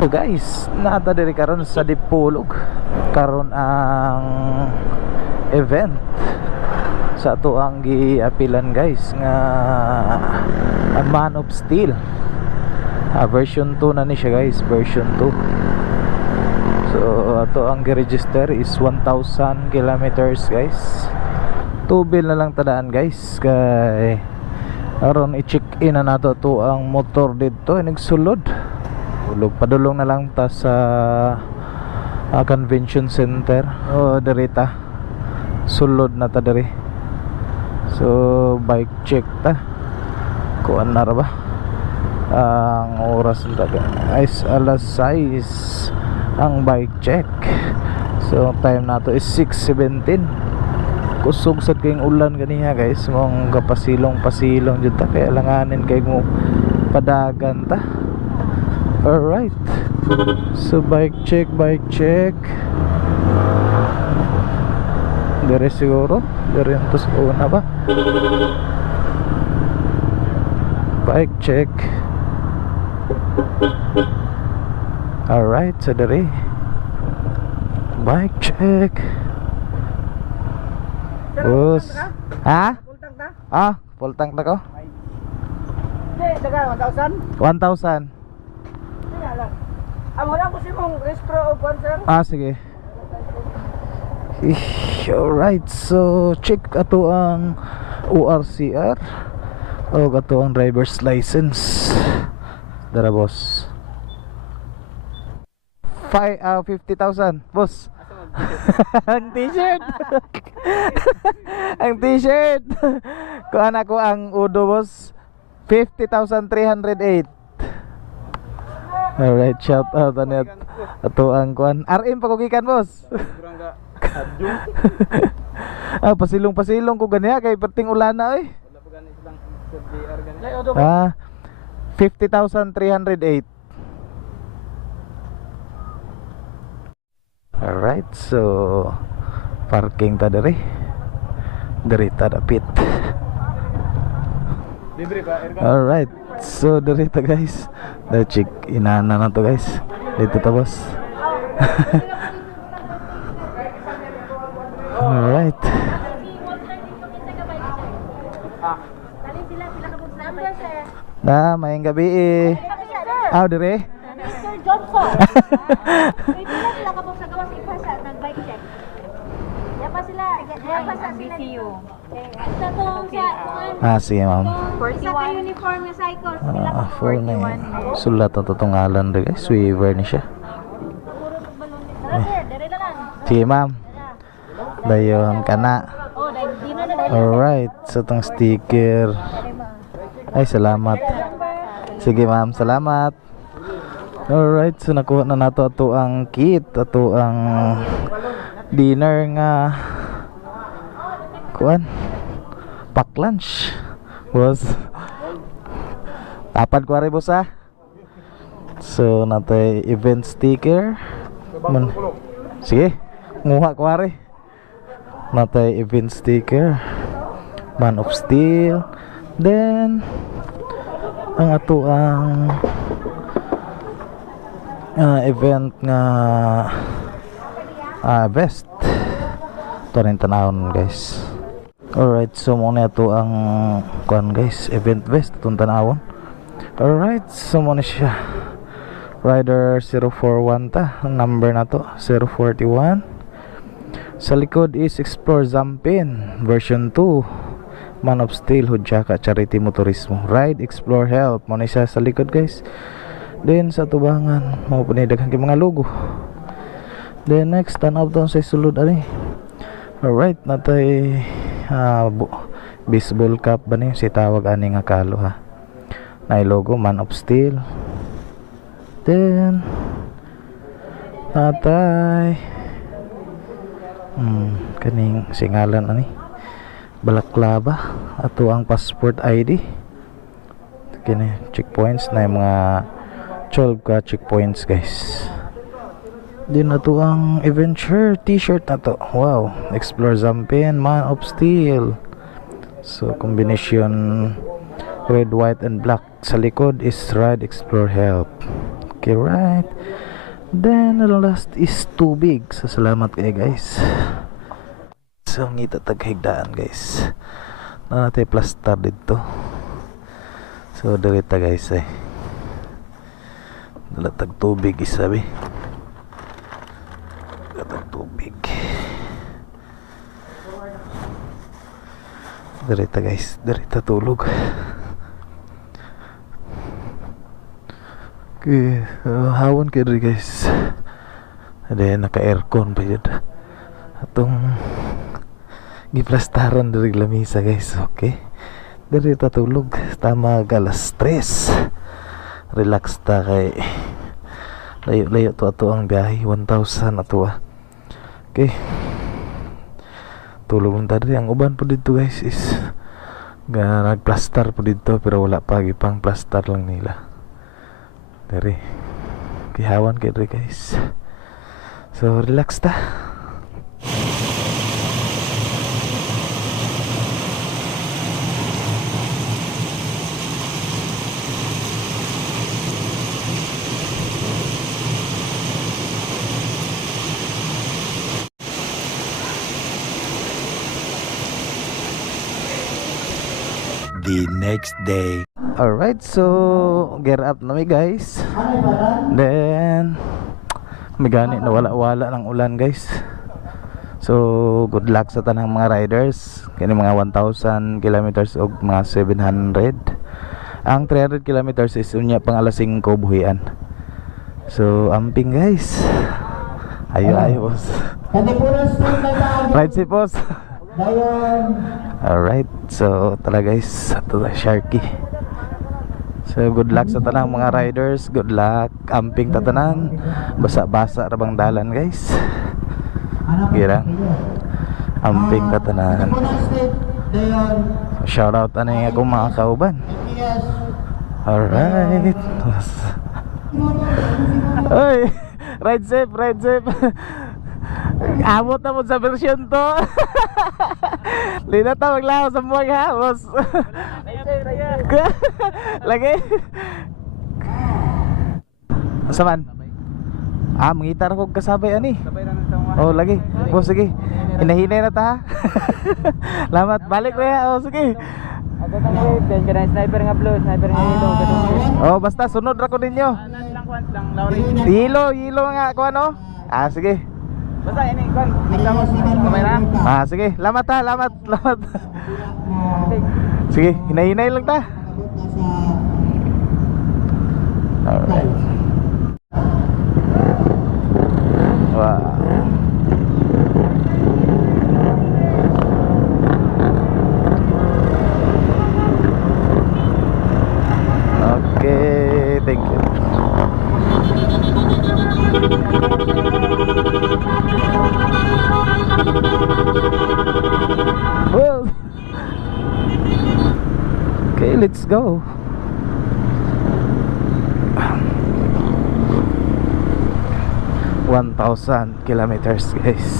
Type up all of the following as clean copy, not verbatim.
So guys, nata diri karon sa Dipolog karon ang event sa ato ang giapilan guys nga a Man of Steel. Version 2 na ni siya guys, version 2. So ato ang gi-register is 1,000 kilometers guys. 2 bill na lang tadaan guys kay aron i-check in na nato to ang motor dito nagsulod. Padulong na lang ta sa convention center o derita sulod na ta diri. So bike check ta kuan na ra ba ang oras nita guys, alas 6 ang bike check. So time nato is 6:17. kusog sad kayong ulan ganiha guys, mong kapasilong-pasilong jud ta kaya langanin kay mo padagan ta. Alright, so bike check dire siguro dire entos una ba bike check. Alright, so dire bike check. Bus ha? Full tank na ko? Daga 1,000. Amo lang ko si mong respro o concern. Sige. Alright, so check ato ang ORCR o ato ang driver's license. Dara boss. 50,000 boss. Ang t-shirt. Ang t-shirt. Kuan ako ang Udo boss. 50,308. Alright, shout out ano ato ang kuan. RM pa ko gikan boss. Pasilong ko ganiya kay perting ulana oy. 50,308. Alright, so parking ta diri. Diri ta dapit. Alright, so diri ta guys. Da check inana na to guys. Dito ta boss. Alright. Mayang gabi eh. Dire. Mr. Johnson. Sila kapag sa gawas ipasa nag-bike check. Yapa sila BCU. Sa tong sa Sige ma'am. sa uniform nga cycle sila ka 41. Sulat ang tutungalan rin guys. Sweaver ni siya. Dire na lang. Sige ma'am. Dayon kana. Dino na Alright, sa tong sticker. Ay salamat. Sige ma'am, salamat. Alright, so nakuha na nato ato ang kit, ato ang dinner nga kuan pack lunch boss. Tapad ko rin boss ha. So natay event sticker sige nguha ko rin. Natay event sticker Man of Steel. Then ang ato ang event nga vest to rin tanawon guys. Alright, so muna ito ang kuan guys, event vest itong tanawon. Alright, so muna siya Rider 041 ta, ang number na to 041. Sa likod is Explore Zampin version 2 Man of Steel Hudyaka Charity Motorismo Ride Explore Help muna siya sa likod guys. Then sa tubangan mga panidagan kay mga logo. Then next tanaw doon sa sulod ani. Alright, natay baseball cap ba ni si tawag ani nga kalo ha. Nay logo Man of Steel. Then natay kaning singalan ani Balaklava ato ang passport ID. Kini checkpoints na mga 12 ka checkpoints guys. Din na to ang adventure t-shirt na to. Wow, Explore Zampin Man of Steel. So combination red, white and black. Sa likod is Ride Explore Help. Okay, right. Then the last is tubig. So salamat kayo guys. So ngita taghigdaan guys. Na natin plaster dito. So direta guys eh. Dalatag tubig isabi. Dalatag tubig. Direta guys, direta tulog. Okay, hawon kayo rin guys. Ada naka aircon pa yun. Atong giplastaran dari lamisa guys. Okay, direta tulog. Tama alas 3. Relax ta kay layo-layo to ato ang biyahe 1,000 ato ah. Okay, tulog lang tadi. Ang uban po dito guys is nagplaster po dito pero wala pa gipang plaster lang nila dari kihawan kayo rin guys. So relax ta. The next day. Alright, so gear up na mi guys. Then may gani na wala ng ulan guys. So good luck sa tanang mga riders. Kini mga 1,000 kilometers o mga 700. Ang 300 kilometers is unya pang alas 5 buhian. So amping guys. Ayo boss. Ride si boss. Alright, so tala guys, ito na Sharky. So good luck sa tanang mga riders. Good luck, amping tatanan. Basa-basa rabang dalan guys. Gira amping tatanan. So, shout out ano yung akong mga kauban. Alright. Oy, ride safe, ride safe. Abot na mo sa version to. Di na ta maglaho sa buwag ha, boss. Lagi. Saman? Mangitar ko kasabay ani. Oh, lagi. Boss, sige. Hinahinay na ta ha. Lamat, balik na ya. Oh, sige. Ako tanong pen ka na sniper nga blue, sniper nga yellow. Oh, basta sunod ra ko ninyo. Lang Lauri. Yelo nga ko ano? Sige. Basta ini kon, nikamos kamera. Sige. Lamat ha, lamat. Sige, hinay-hinay lang ta. Alright. Wow. Okay, thank you. Whoa. Okay, let's go. (1,000 kilometers guys.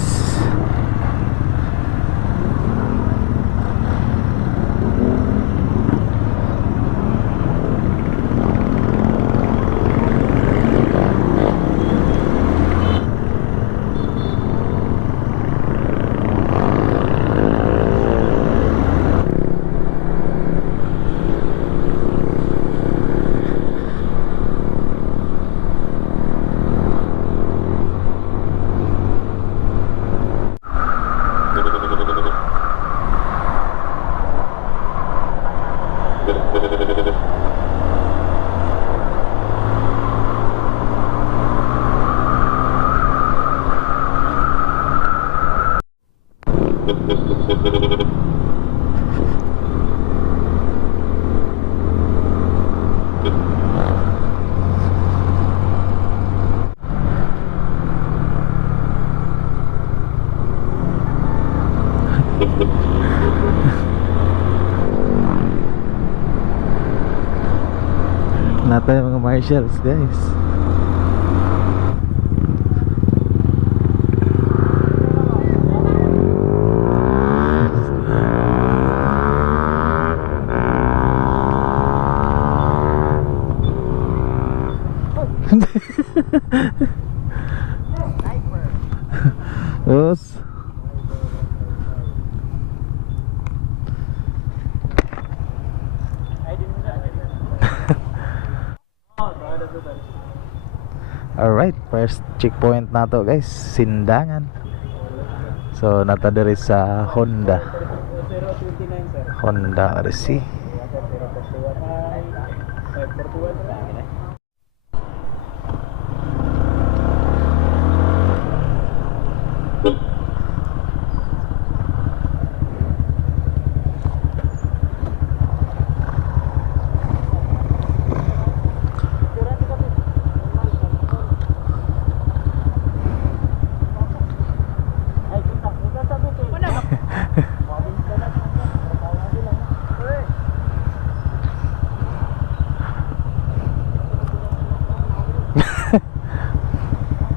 Natay mga marshals guys. Terus alright, first checkpoint na to guys, Sindangan. So nata diri sa Honda RC.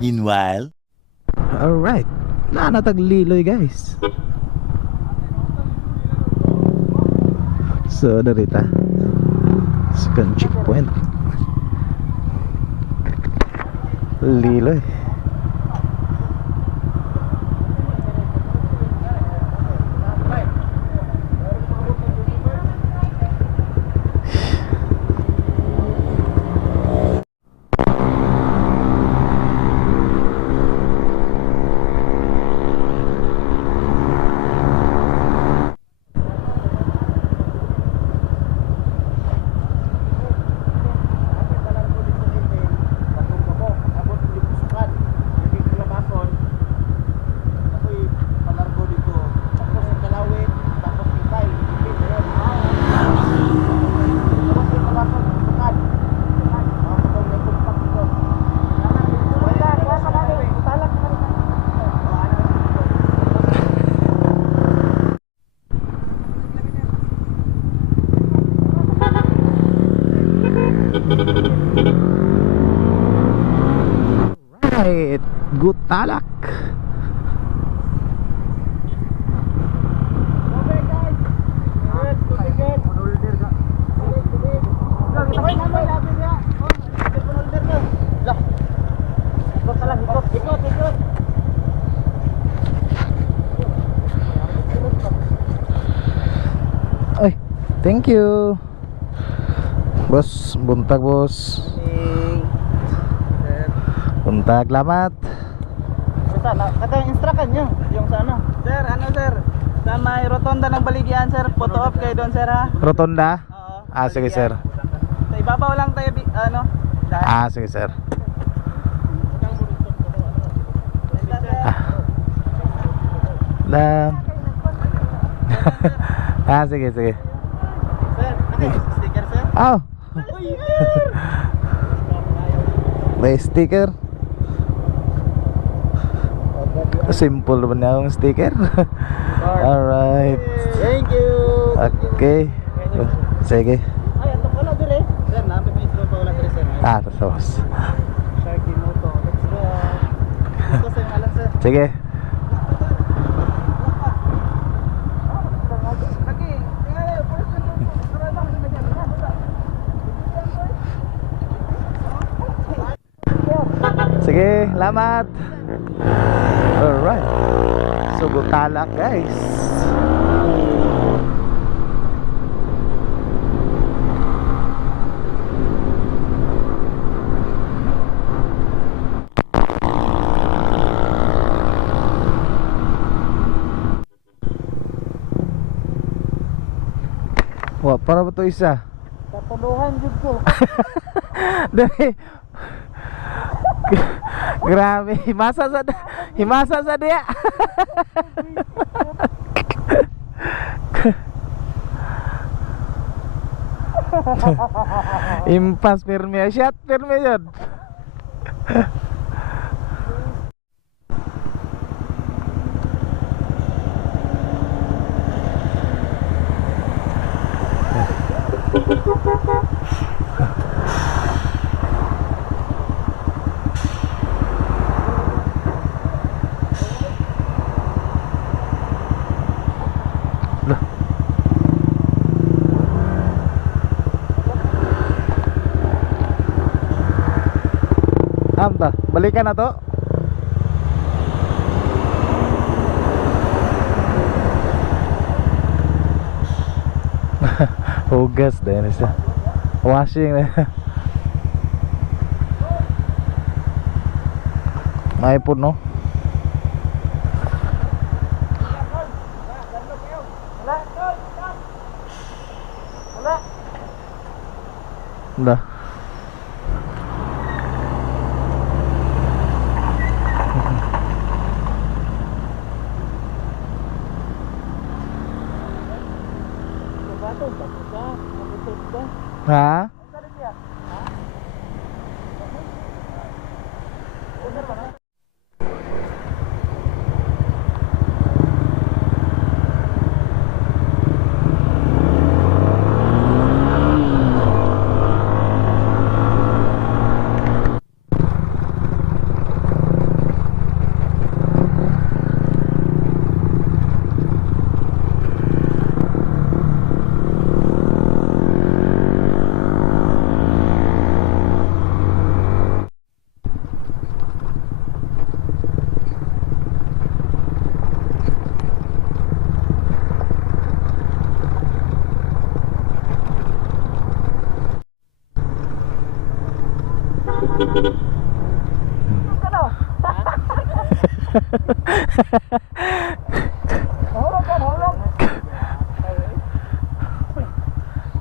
Meanwhile, Alright, nanatagliloy guys. So narita second checkpoint, Liloy. Right, good talak. Ay, thank you. Bos, buntag bos. Buntag, lamat. Kata yung instruction nyo, yung sa ano? Sir, ano sir? Sa may rotonda ng Baligyan sir, photo off kayo doon sir ha? Rotonda? Oo. Ah, sige sir. Sa ibabaw lang tayo, ano? Dahil. Ah, sige sir. Lam. Ah, sige, sige. Sir, sticker sir? Oh, Uy, sir! may sticker. Simple naman na yung sticker. Alright. Thank you! Okay. Sige. Ay, ito pala dire. Sir, namin may intro pa wala dire sir. Ah, tapos. Sharky Moto. Let's go. Gusto sa yung alam sir. Sige. Lagi, tingnan na yung police Sige, lamat. Alright. So, butalak guys. Wah, para ba ito isa? Tatuluhan jud ko. Dali. Grabe, himasa sa dia. Impas firme, shot firme yun. Balikan na to. Hugas din siya. Washing na. May po no. Dah. Ha?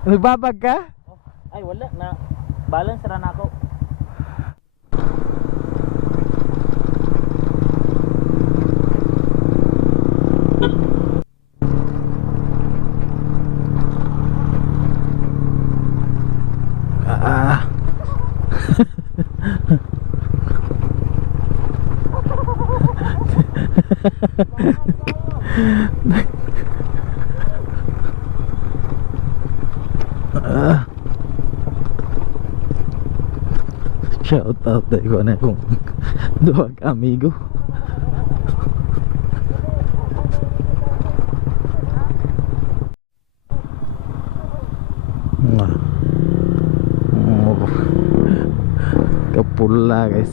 Nagbabag ka? Ay wala na. Balance ra na ako. Ah. Shout out dahil ko na kung duwag amigo. Kapula guys,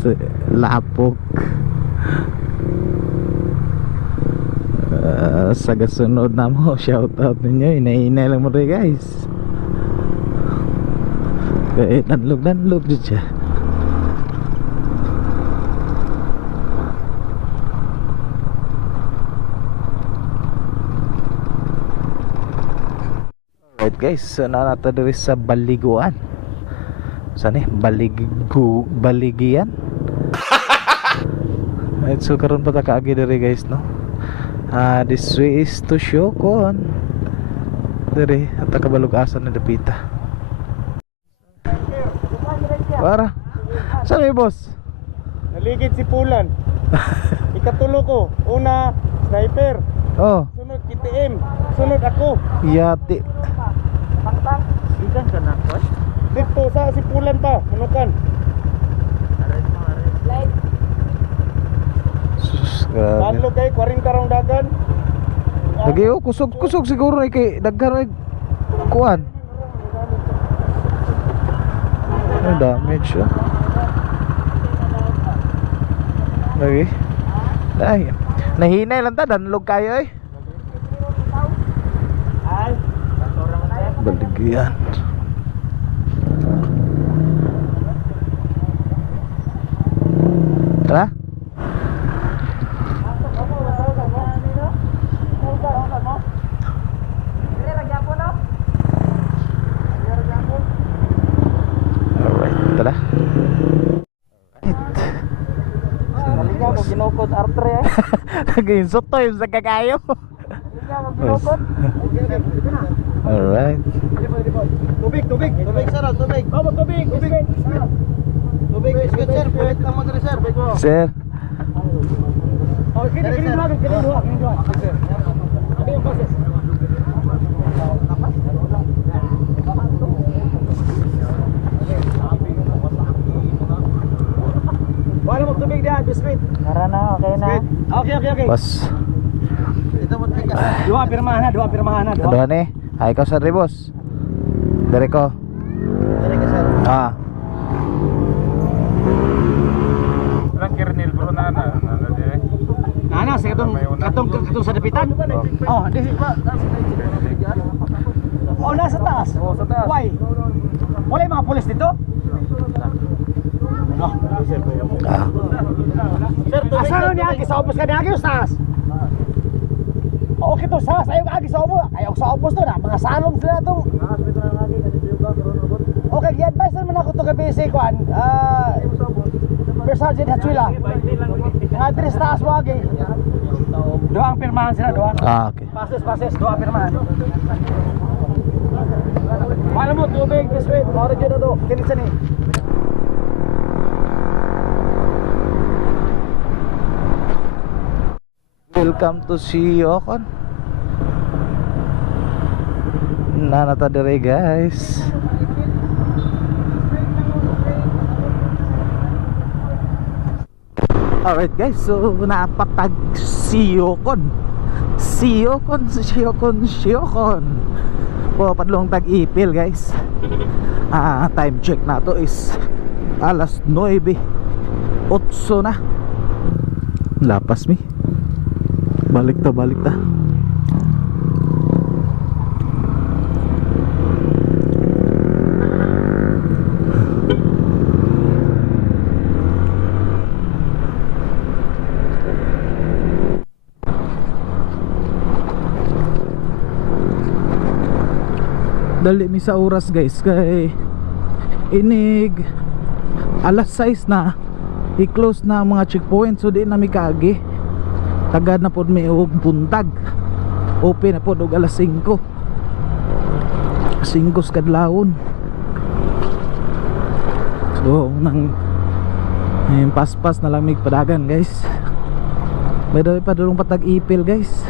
lapok. Sa kasunod na mo, shout out ninyo, inainay lang mo rin guys. Kaya danlog din siya. Alright guys, so nanata diri sa Baliguan. Saan eh? Baligian? Right, so karon pa ta kaagi diri guys no. This way is to Shokon. Diri at kabalugasan na dapita. Para. Saan may boss? Naligid si Pulan. Ikatulo ko. Una, sniper. Oh, Sunod, KTM. Sunod ako. yati. Ikan ka na, boy? Dito, sa si Pulan pa. Manukan. Sus, grabe. Tanlo kay 40 rong dagan. Lagi oh, kusog siguro ni kay daghan ay kuan. Ay damage ah. Lagi. Ay, nahinay lang ta danlog kayo eh. Ay, katorang tayo. Baligyan. Tara. Alright, tara. Naligaw ko ginukod artery eh. Nag-insot to yung sa kakayo. Naligaw ko ginukod. Alright. Tubig sir, tubig. Opo, tubig. Tubig, biscuit sir, pulit lang mo diri sir. Sir. Oh, kini dua. Sir. Ano yung process? Wala mo tubig diyan, biscuit. Tara na, okay na. Okay. Bas. Ito mo tubig. Dua pirmahan na. Ano ni? Ay ko sa ribos. Dari ko. Dari ka sir. Ah. Nana, sa katong sa dapitan? Oh, di ba? Oh, nasa taas. Why? Wala yung mga pulis dito? No. Ah. Asano niya agi sa ubos ka niya agi ustaas. Okay to sa ayaw agi sa ubos. Ayaw sa ubos to na mga salong sila to. Okay, gi-advise naman ako to kay BC kuan. First Sergeant Hatchula. Nga address taas mo agi. Doang pirmahan sila, doang. Ah, okay. Pases, doang pirmahan. Wala mo tubig this way. Mora dyan na do. Kinisa ni. Welcome to Siokon. Nanata dire guys. Alright guys, so napatag Siokon. Siokon. Po padlong tag ipil guys. Time check na to is alas 9:08 na. Lapas mi. Balik ta. Dali mi sa oras guys kay inig alas 6 na i-close na ang mga checkpoint so di na mi kaagi. Tagad na pod may og buntag. Open na pod og alas 5 kadlawon. So nang paspas na lang mig padagan guys. May daw padulong patag ipil guys.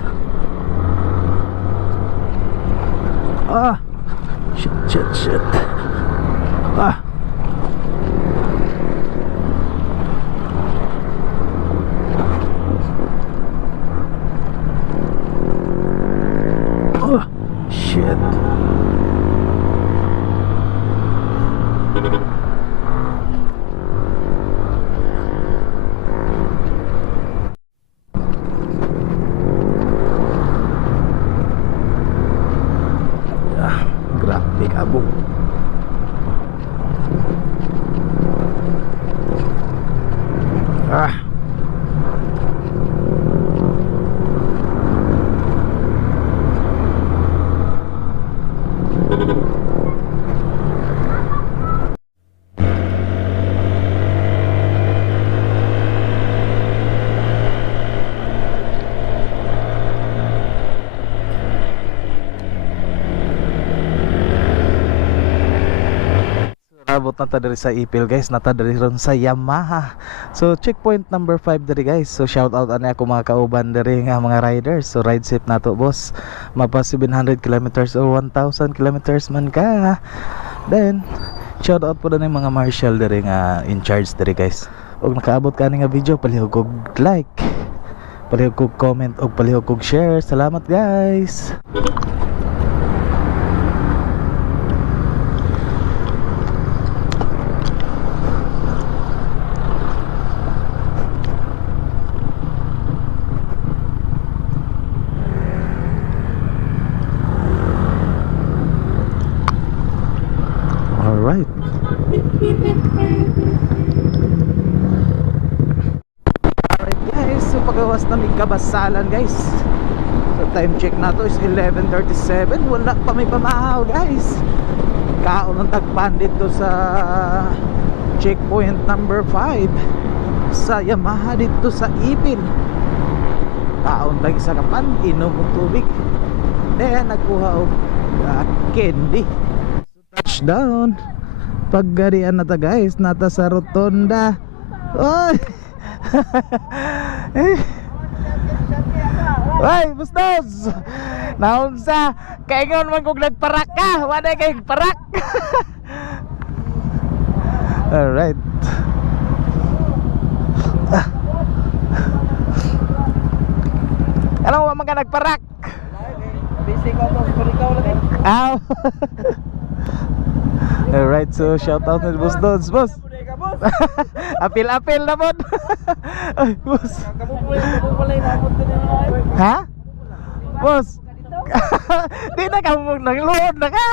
Shit. Shit. Grabe kabog. Abot na ta diri sa Ipil guys, nata diri ron sa Yamaha. So checkpoint number 5 diri guys. So shout out ani ako mga kauban diri nga mga riders. So ride safe nato boss. Mapa 700 kilometers or 1000 kilometers man ka. Then shout out po na yung mga marshal diri nga in charge diri guys. Og nakaabot ka ni nga video, palihog kog like, palihog kog comment, og palihog kog share. Salamat guys. Alright. Alright guys, so pagawas na may kabasalan guys. So time check na to is 11:37. Wala pa may pamahaw guys. Kaon ng tagpan dito sa checkpoint number 5 sa Yamaha dito sa Ipil. Kaon tag isa kapan, inom og tubig. Then nagkuha og candy. Touchdown. Paggarian na ta guys, nata sa rotonda. Oy. Oy, bustos. Naunsa, kaingon man kog nagparak ka, wala kay parak. All right. Ano wa man ka nagparak? Basic ko to, ikaw lagi. Ow. Alright, so shout out to Boss Dodds, boss. Apil-apil na po. Ay, boss. Ha? Boss. Di na ka mo nang load na ka.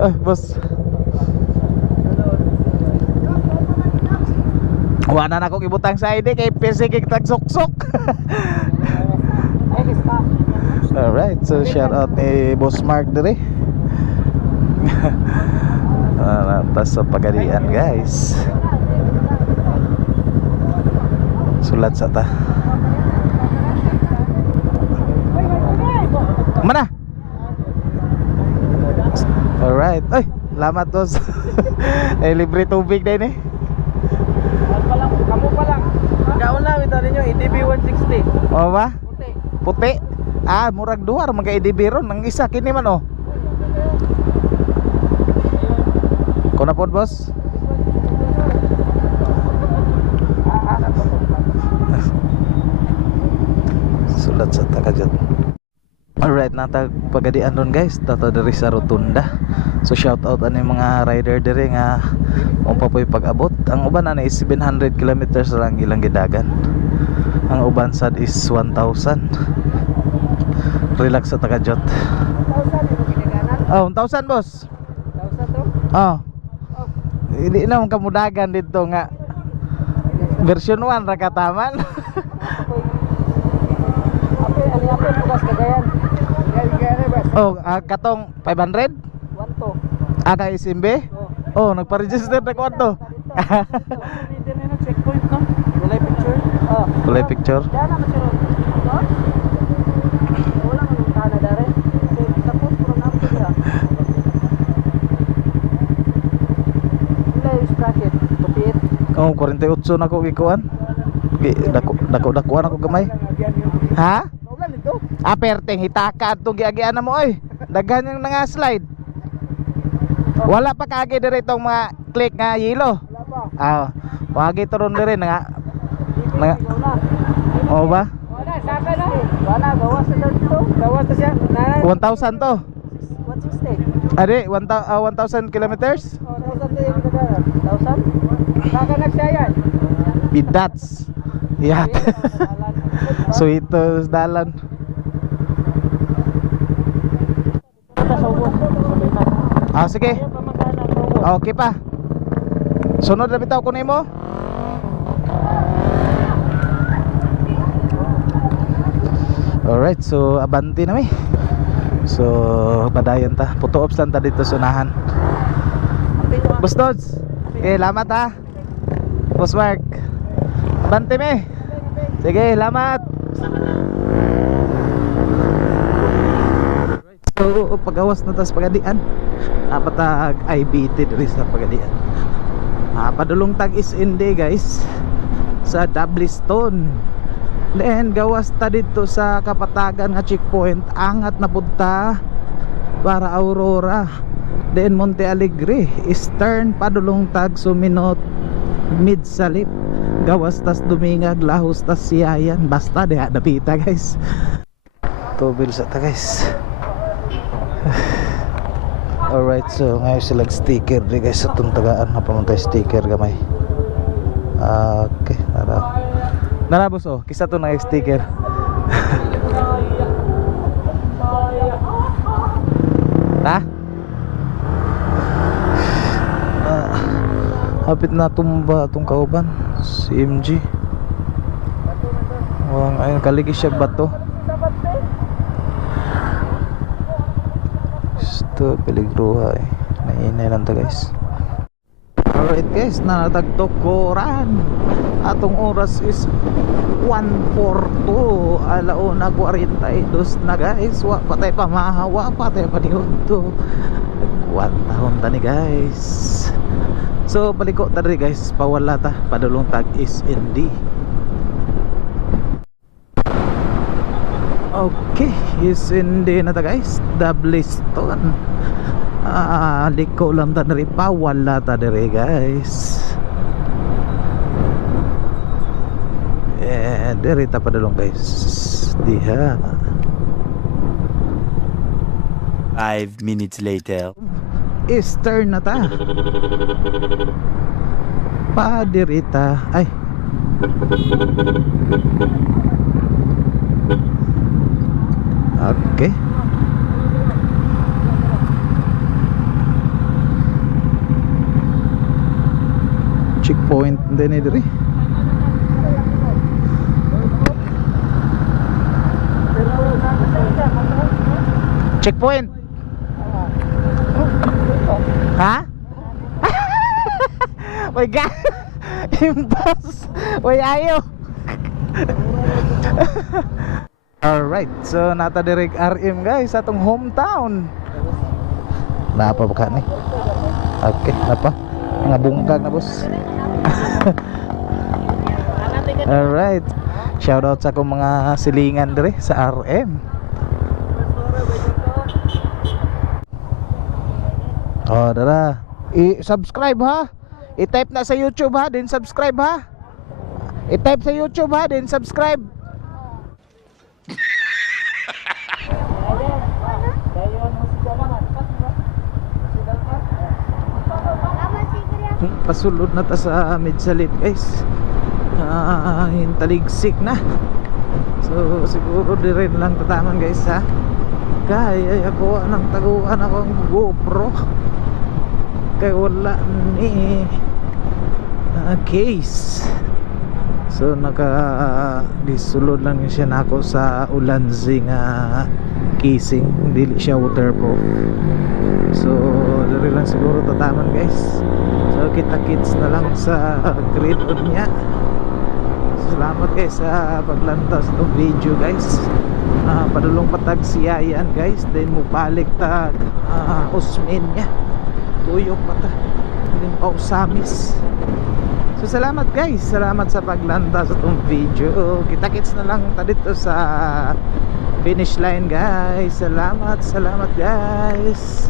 Ay, boss. Wala na akong ibutang sa ID kay PC kay tagsuksok. Alright, so shout out ni Boss Mark dire. Tas sa Pagadian guys. Sulat sa ta. Mana? Alright. Ay, salamat boss. Eh, libre tubig din eh. Kamu pa lang. Gaon namin tali nyo, EDB 160. O ba? Puti. Puti. Ah, murag duwar mga EDB ron. Ang isa kini man oh. Kuna pod boss. Sulat sa takajat. Alright, natag Pagadian ron guys. Tato diri sa Rotunda. So shout out ani mga rider diri nga mo pa po'y pag-abot. Ang uban ana is 700 kilometers lang ilang gidagan. Ang uban sad is 1,000. Relax sa takajot. 1,000 Oh, 1,000 boss. 1,000 to? Oh. Hindi na mong kamudagan dito nga. Version 1 ra kataman. Apel, bukas kagayan. Kagayan ba? Oh, katong 500? 1 to. Kay Simbe? Oh, nagpa-register na ko to. Dito na checkpoint no? Walay picture. Oh. Kulay picture. Diyan na masiro. Wala man yung tana dare. Tapos puro na ako siya. Wala yung bracket. Tupiit. Oh, 48 na ko gikuan. Dako-dakuan ako gamay. Ha? Wala nito. Perteng hitaka atong giagian na mo oy. Daghan yung nga slide. Wala pa kagi dire itong mga click nga yelo. Wala pa. Ah, wagi to ron dire nga. Wala. Oh ba? Wala, saka na. Wala, gawas na dito. Gawas na siya. 1,000 to. 160. Ade, 1,000 kilometers? 1,000 to yung kagayan. 1,000? Saka na siya yan. Bidats. Yat. So ito dalan. Ah, sige. Okay pa. Sunod na bitaw ko nimo. Alright, so abanti na mi. So padayon ta. Puto ops lang ta dito sa unahan. Boss Dodds. Okay, lamat ha. Boss Mark. Abanti mi. Sige, lamat. So pagawas na tas Pagadian. Patag IBT diri sa Pagadian. Padulong tag is indi guys sa Dublistone. Then gawas ta dito sa kapatagan nga checkpoint, angat na punta para Aurora. Then Monte Alegre, Eastern padulong tag Suminot, Mid Salip, gawas tas Dumingag, Lahos tas Siayan. Basta diha dapita guys. Tubil sa ta guys. Alright, so ngayon silag sticker di guys sa tuntagaan na pamuntay sticker gamay. Okay, narabos oh, kisa to na sticker. Ha? Hapit na tumba itong kauban si MG. Ayun, kaligi siya bato. Ito, peligruha eh. Nainay lang ta guys. Alright guys, natagtokoran. Atong oras is 1:42. Alauna 42 na guys. Wa patay pa mahawa, patay pa ni Hunto. 1 tahon ta ni guys. So paliko ta rin guys, pawala ta. Padulong tag is ND. Okay, is ND na ta guys. Dublistone. Liko lang ta diri, pawala ta diri guys. Diri ta padulong guys. Diha. 5 minutes later. Eastern na ta. Padirita. Ay. Okay. Checkpoint din eh diri. Checkpoint. Ha? May God. Impas. May ayo. Alright, so nata direk RM guys atong hometown. Napa ba ka ni? Okay, napa? Mga bungkag na boss. Alright. Shout out sa akong mga silingan dire sa RM. Oh, dara. I-subscribe ha. I-type na sa YouTube ha, then subscribe ha. I-type sa YouTube ha, then subscribe. Pasulod na ta sa Midsalit guys. Hintaligsik na. So siguro di rin lang tataman guys ha. Kaya ako nang taguan ako ang GoPro. Kaya wala ni case. So naka disulod lang siya nako sa Ulanzi nga casing, dili siya waterproof. So diri lang siguro tataman guys. So kita-kits na lang sa grid niya. Salamat guys sa paglantas ng video guys. Padulong patag siyayan guys, then mubalik tag usmin niya. Tuyok pata. Then pausamis. So salamat guys, salamat sa paglantas sa itong video. Kita-kits na lang ta dito sa finish line guys. Salamat guys.